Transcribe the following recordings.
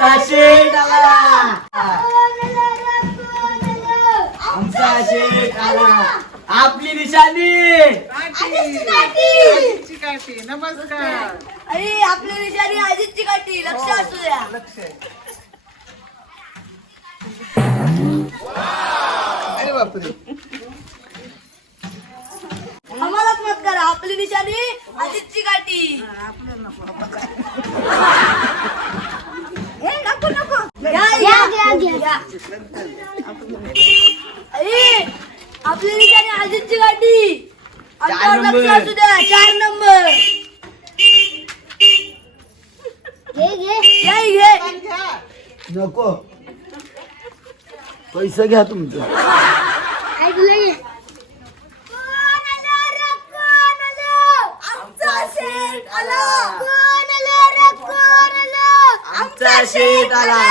आमचा शेठ आला, आमचा शेठ आला. आपली निशाणी आजीची काठी. नमस्कार. अरे आपली निशाणी आजीची काठी. लक्ष असू द्या. अरे बापरे. आम्हालाच मत करा. आपली निशाणी आजीची काठी. नको नको घ्या. अरे आपली निशाणी आजीची गाठी. चार लक्ष नंबर. असू द्या. 4 नंबर. घे. नको, पैसे घ्या तुमचं. आमचा शेठ आला. आमचा शेठ आला.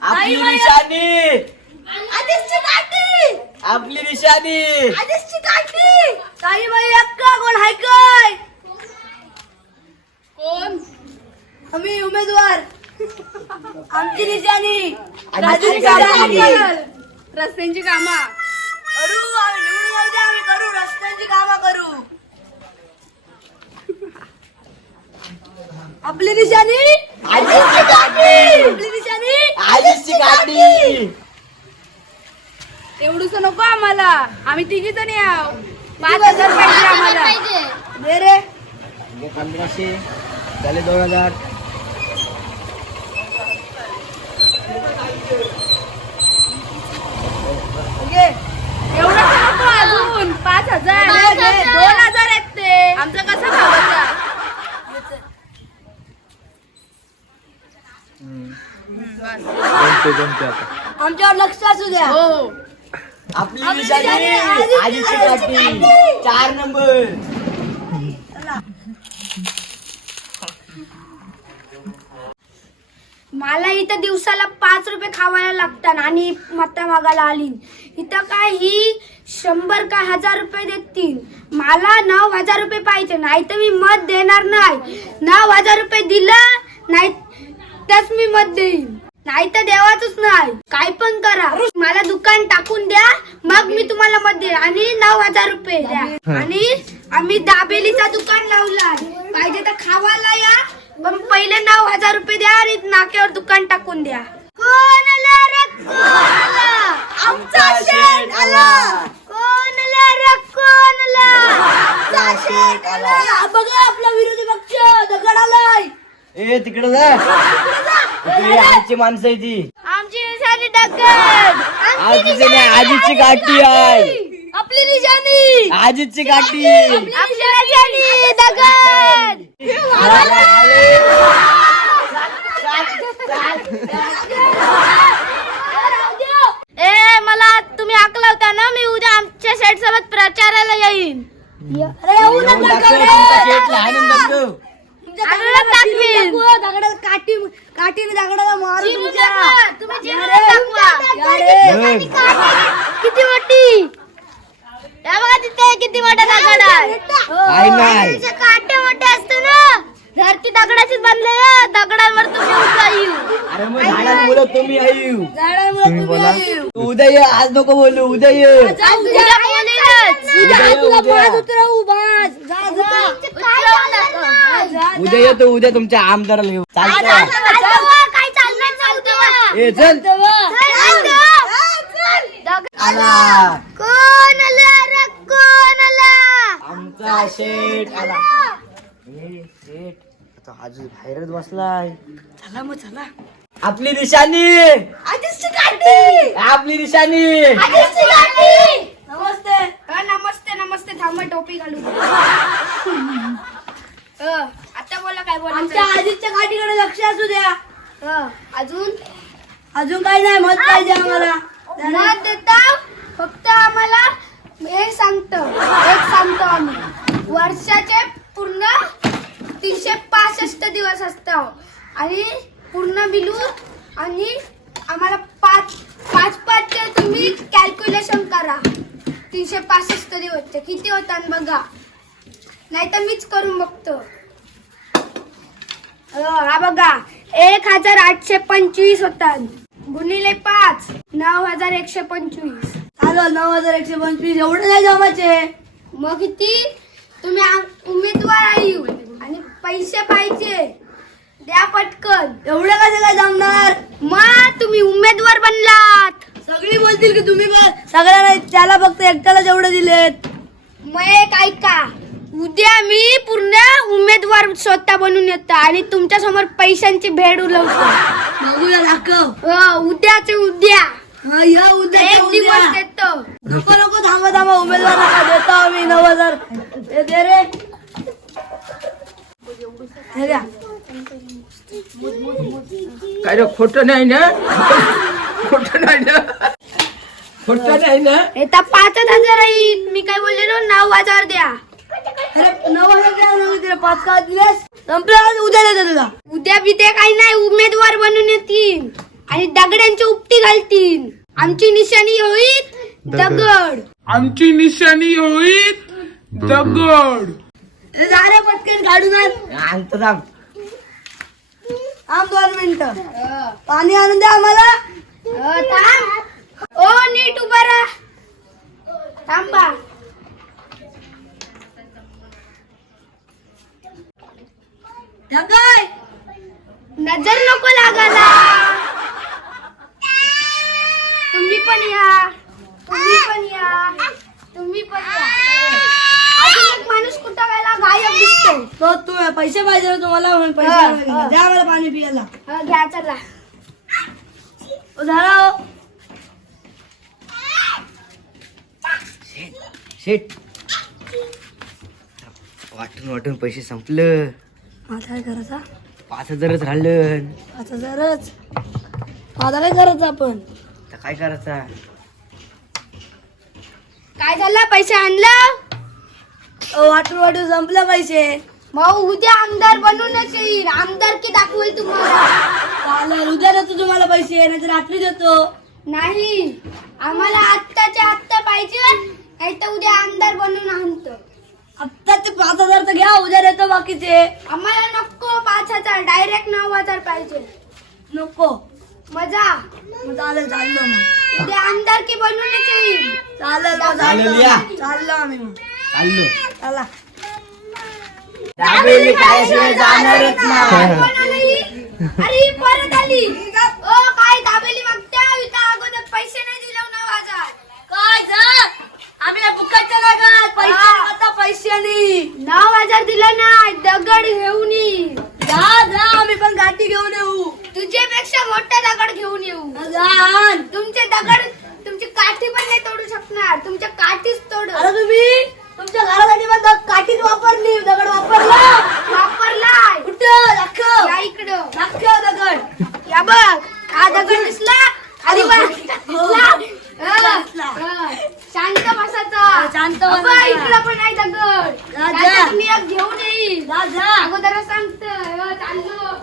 आपली निशाणी, आजीची काठी. आपली निशाणी. आजीची काठी. ताई बाई अक्का कोण हाय काय? कोण? आम्ही उमेदवार. आमची निशाणी आजीची काठी. रस्त्यांची कामा करू. आम्ही निवडून येऊ द्या. आम्ही करू रस्त्यांची कामा करू. आपली निशाणी आजीची काठी. आपली निशाणी आजीची काठी. एवढूच नको आम्हाला. आम्ही तिघी जणी आहो. 5,000 पाहिजे आम्हाला. दे रे. 1500 झाले 2000. घे. एवढं नको अजून. 5,000 2,000 आहेत ते. आमचं कसं भावाचा. आमच्यावर लक्ष असू द्या. हो. आपली निशाणी आजीची काठी. 4 नंबर. मला इथं दिवसाला 5 रुपये खावायला लागतात आणि मता मागायला आली. इथं काय ही 100 का 1000 रुपये देतील. मला 9,000 रुपये पाहिजे. नाही तर मी मत देणार नाही. 9,000 रुपये दिलं नाही त्याच मी मत देईन. नाही तर देवाचंच नाही. काय पण करा. मला दुकान टाकून द्या. मग मी तुम्हाला मत देईन. आणि 9,000 रुपये द्या. आणि आम्ही दाबेलीचा दुकान लावला. पाहिजे तर खावायला या. पण पहिले 9,000 रुपये द्या आणि नाक्यावर दुकान टाकून द्या. कोण आला रे कोण आला. आमचा शेठ आला. कोण आला रे कोण आला. आमचा शेठ आला. बघा आपला विरोधी पक्ष दगड आलाय. ए तिकडे जा. इकडे आमची माणसं आहे ती. आमची निशाणी दगड. आजीची नाही, आजीची काठी आहे. आपली निशाणी आजीची काठी. आमची निशाणी दगड. ए मला तुम्ही हाकलावता ना. मी उद्या आमच्या शेठ सोबत प्रचाराला येईन. अरे येऊ येऊन नका दाखव, रे. तुमचा शेठला आनंद दाखव. दगडाला टाकवीन. दगडाला काठीने दगडाला मारून चिरून तुमच्या. दाखवा. तुम्ही चिरून या रे. दाखवा. या रे. बघ. किती मोठी. या बघा तिथे किती मोठा दगड आहे. काय नाही. काटे मोठे असते ना. धरती दगडाचीच बांधले. दगडांवर तुम्ही उभा येऊ. अरे मग झाडांमुळे तुम्ही येऊ. झाडामुळे तुम्ही बोला. येऊ. तू उद्या ये, आज नको बोलू. उद्या ये. जा, उद्या बोलेलच. उद्या ये, तुला उद्या. पाच उतरवू बाज. जा जा. उद्या येतो. उद्या तुमच्या आमदाराला घेऊ. चालतं. काय चालणार नव्हतं. ए चल. आला. कोण आला रे कोण आला. आमचा शेठ आला. ए शेठ आता आज बाहेरच बसलाय. चला मग चला. आपली निशाणी. आजीची काठी. आपली निशाणी. आजीची काठी. नमस्ते. नमस्ते नमस्ते. थांबा टोपी घालू. आता बोला काय बोला. आमच्या आजीच्या काठीकडे लक्ष असू द्या. अजून अजून काही नाही. मत पाहिजे आम्हाला. मत देता. फक्त आम्हाला एक सांगतो आम्ही. वर्षाचे पूर्ण 365 दिवस असतात आणि पूर्ण मिळून आणि आम्हाला पाच चे तुम्ही कॅल्क्युलेशन करा. 365 दिवसचे किती होतात बघा. नाही तर मीच करून बघतो. हा बघा 1825 होतात गुणिले 5 9125. चालेल 9125 एवढे नाही जमायचे. मग किती तुम्ही उमेदवार आहे आणि पैसे पाहिजे द्या पटकन. एवढे कसे काय जमणार? मग तुम्ही उमेदवार बनलात. सगळी बोलतील की तुम्ही सगळ्यांना त्याला फक्त एकट्याला जेवढे दिलेत. मग एक ऐका उद्या मी पूर्ण उमेदवार स्वतः बनून येतो आणि तुमच्या समोर पैशांची भेड उलवतो. बघूया दाखव. उद्याच उद्या हा या उद्या एक दिवस देतो. नको नको थांबा थांबा उमेदवार नका देतो आम्ही 9000. हे दे रे. हे घ्या. काय रे खोटं नाही ना? खोटं नाही ना? खोटं नाही ना? आता 5000 येईल. मी काय बोललेलो 9000 द्या. अरे 9000 द्या ना. तिला 5 का दिलेस? संपलं उद्या देतो तुला. उद्या बिद्या काही नाही उमेदवार बनून येतील आणि दगडांची उपटी घालतील. आमची निशाणी होईल दगड. आमची निशाणी होईल दगड. हे जा रे पटकन काढून आण. आणतो थांब. थांब 2 मिनिटं. पाणी आणून द्या आम्हाला. थांब. ओ नीट उभा राहा. थांबा. ह्या काय? नजर नको लागायला. तुम्ही पण या. तुम्ही पण या. तुम्ही पण या. अजून एक माणूस कुठं गेला गायब दिसतो. तो तू पैसे पाहिजे ना तुम्हाला म्हणून पैसे हा, मागितले. हा. द्या मला पाणी पियाला. घ्या चला. झाला हो. शेट वाटून वाटून पैसे संपलं. आता काय करायचा? 5000च राहिलं. 5000च. आता काय करायचं आपण? तर काय करायचा? काय झालं पैसे आणलं. वाटून वाटून संपले पैसे. मग उद्या आमदार बनूनच येईल. आमदार की दाखवेल तुम्हाला. चालेल उद्या देतो तुम्हाला पैसे नाही तर रात्री देतो. नाही आम्हाला आत्ताच्या आत्ता पाहिजे नाही तर उद्या आमदार बनून आणतो. आत्ता ते 5000 तर घ्या उद्या देतो बाकीचे. आम्हाला नको 5000 डायरेक्ट 9000 पाहिजे. नको. मजा मग चालेल चाललो मग. उद्या आमदार की बनूनच येईल. चालेल मग चालेल या. चाललो आम्ही मग. चाललो. चला. दाबेली खायशिवाय जाणारच नाही. कोण आली? अरे ही परत आली. ओ काय दाबेली मागत्या इथं अगोदर पैसे नाही दिले 9000. काय जा आम्ही बुकाच्या नाही का पैसे आता पैशानी 9000 दिलं नाही दगड घेऊन ये. जा जा आम्ही पण गाठी घेऊन येऊ. तुझ्यापेक्षा मोठा दगड घेऊन येऊ. जा आण. तुमचे दगड तुमची काठी पण नाही तोडू शकणार. तुमच्या काठीच तोड. अरे तुम्ही तुमच्या घरासाठी पण काठीच वापरली दगड वापरला. वापरलाय. कुठं दाखव. या इकडं. दाखव दगड. या बघ हा दगड दिसला. खाली बघ. दिसला. शांत बसायचा. शांत अबा, बसायचा. इकडं पण आहे दगड. जा, जा. त्याच्यात मी एक घेऊन येईल. जा जा. अगोदर सांगतो चाललो.